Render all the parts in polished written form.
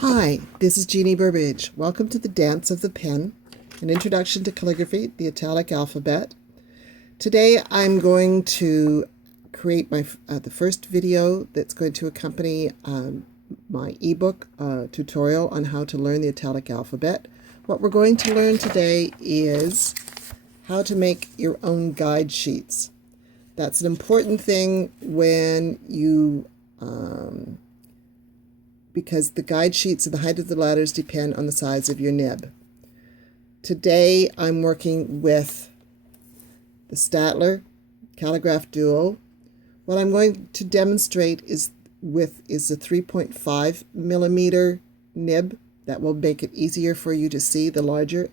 Hi, this is Jeanne Burbage. Welcome to the Dance of the Pen, an introduction to calligraphy, the Italic alphabet. Today I'm going to create my the first video that's going to accompany my ebook tutorial on how to learn the Italic alphabet. What we're going to learn today is how to make your own guide sheets. That's an important thing when you because the guide sheets and the height of the letters depend on the size of your nib. Today I'm working with the Staedtler Calligraph Duo. What I'm going to demonstrate is the 3.5 millimeter nib. That will make it easier for you to see the larger.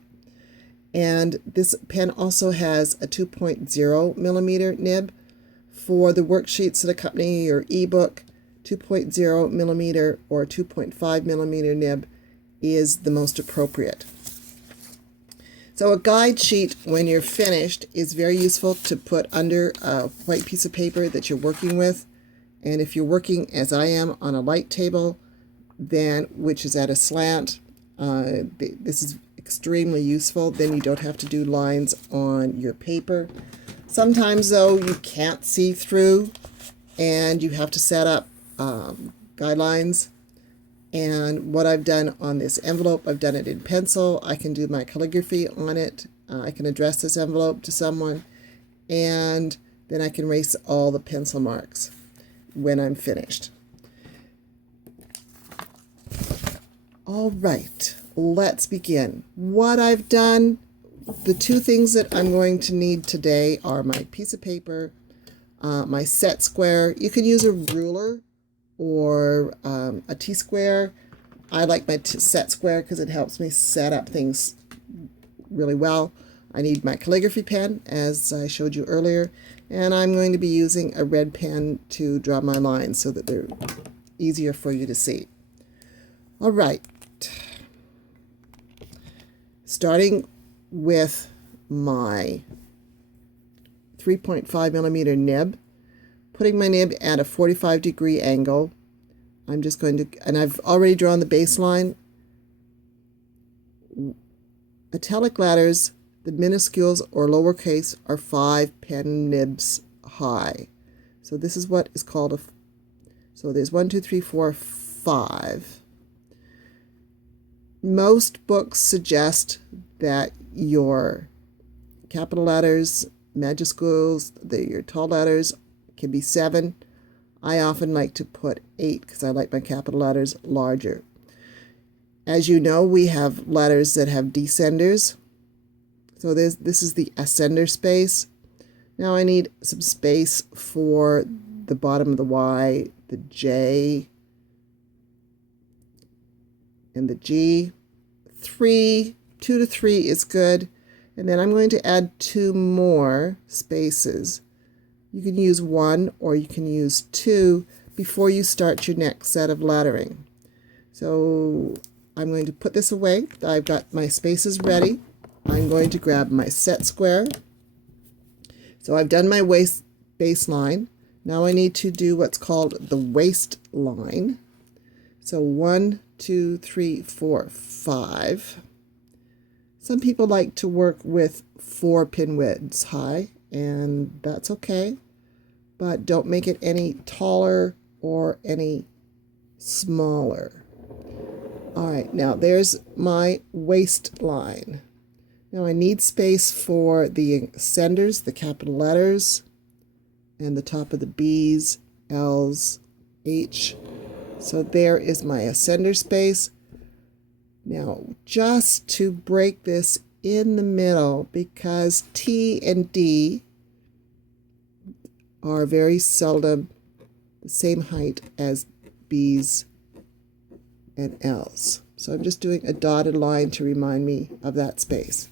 And this pen also has a 2.0 millimeter nib. For the worksheets that accompany your ebook, 2.0 millimeter or 2.5 millimeter nib is the most appropriate. So a guide sheet, when you're finished, is very useful to put under a white piece of paper that you're working with. And if you're working, as I am, on a light table, then which is at a slant, this is extremely useful. Then you don't have to do lines on your paper. Sometimes, though, you can't see through, and you have to set up guidelines. And what I've done on this envelope, I've done it in pencil. I can do my calligraphy on it. I can address this envelope to someone, and then I can erase all the pencil marks when I'm finished. All right, let's begin. What I've done, the two things that I'm going to need today are my piece of paper, my set square. You can use a ruler or a T-square. I like my set square because it helps me set up things really well. I need my calligraphy pen, as I showed you earlier, and I'm going to be using a red pen to draw my lines so that they're easier for you to see. All right. Starting with my 3.5 millimeter nib, putting my nib at a 45-degree angle. I'm just going to, and I've already drawn the baseline. Italic letters, the minuscules or lowercase, are 5 pen nibs high. So this is what is called a, so there's 1, 2, 3, 4, 5. Most books suggest that your capital letters, majuscules, your tall letters can be 7. I often like to put 8 because I like my capital letters larger. As you know, we have letters that have descenders. So this is the ascender space. Now I need some space for the bottom of the Y, the J, and the G. 2 to 3 is good. And then I'm going to add 2 more spaces. You can use 1 or you can use 2 before you start your next set of lettering. So I'm going to put this away. I've got my spaces ready. I'm going to grab my set square. So I've done my waist baseline. Now I need to do what's called the waistline. So 1, 2, 3, 4, 5. Some people like to work with 4 pin widths high, and that's okay. But don't make it any taller or any smaller. All right, now there's my waistline. Now I need space for the ascenders, the capital letters, and the top of the B's, L's, H. So there is my ascender space. Now, just to break this in the middle, because T and D are very seldom the same height as B's and L's. So I'm just doing a dotted line to remind me of that space.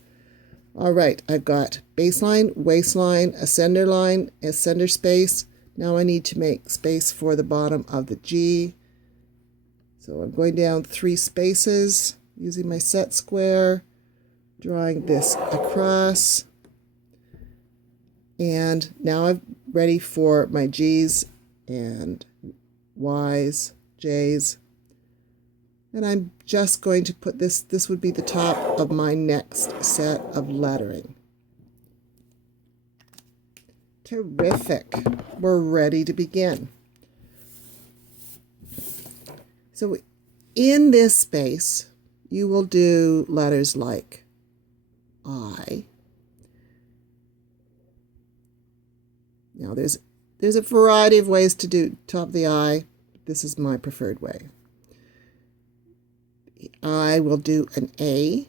All right, I've got baseline, waistline, ascender line, ascender space. Now I need to make space for the bottom of the G. So I'm going down 3 spaces using my set square, drawing this across. And now I'm ready for my G's and Y's, J's, And I'm just going to put this would be the top of my next set of lettering. Terrific. We're ready to begin. So in this space, you will do letters like I. Now there's a variety of ways to do top of the I. This is my preferred way. I will do an A.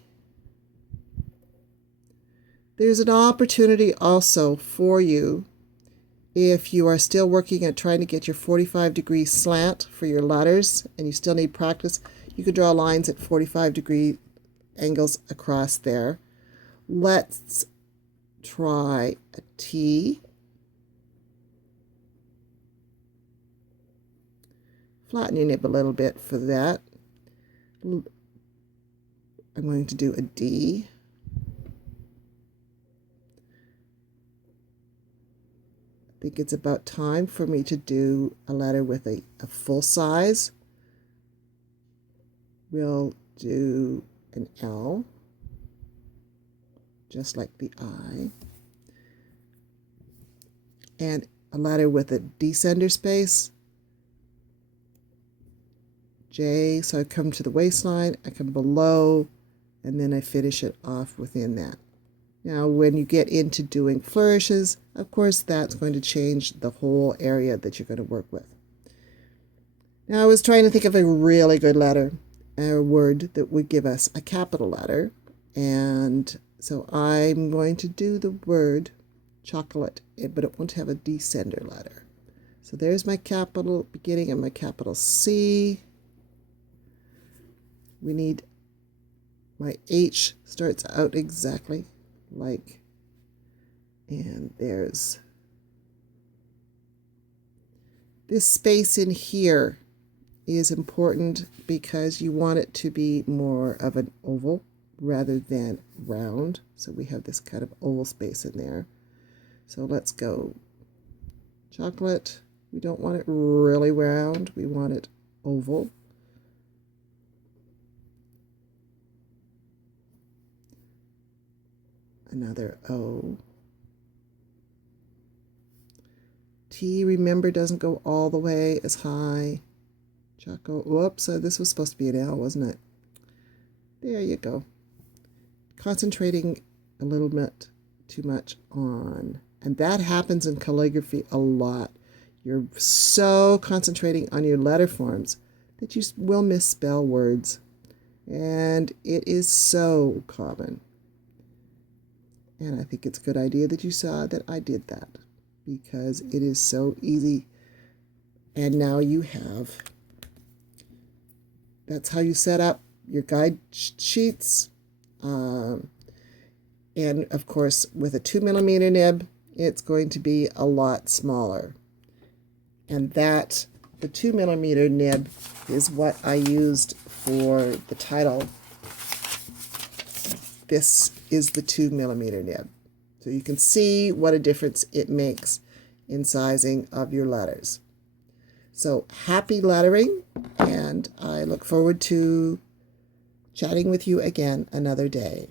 There's an opportunity also for you, if you are still working at trying to get your 45-degree slant for your letters and you still need practice, you could draw lines at 45-degree angles across there. Let's try a T. Flatten your nib a little bit for that. I'm going to do a D. I think it's about time for me to do a letter with a full size. We'll do an L, just like the I. And a letter with a descender space. J, so I come to the waistline, I come below, and then I finish it off within that. Now, when you get into doing flourishes, of course, that's going to change the whole area that you're going to work with. Now, I was trying to think of a really good letter, a word that would give us a capital letter, and so I'm going to do the word chocolate, but it won't have a descender letter. So there's my capital beginning and my capital C. We need, my H starts out exactly like, and there's this space in here is important because you want it to be more of an oval rather than round. So we have this kind of oval space in there. So let's go chocolate. We don't want it really round. We want it oval. Another O. T, remember, doesn't go all the way as high. Choco, whoops, this was supposed to be an L, wasn't it? There you go. Concentrating a little bit too much on, and that happens in calligraphy a lot. You're so concentrating on your letter forms that you will misspell words, and it is so common. And I think it's a good idea that you saw that I did that, because it is so easy. And now you have, that's how you set up your guide sheets. And of course, with a 2mm nib, it's going to be a lot smaller. And that, the 2mm nib, is what I used for the title. This is the 2mm nib. So you can see what a difference it makes in sizing of your letters. So happy lettering, and I look forward to chatting with you again another day.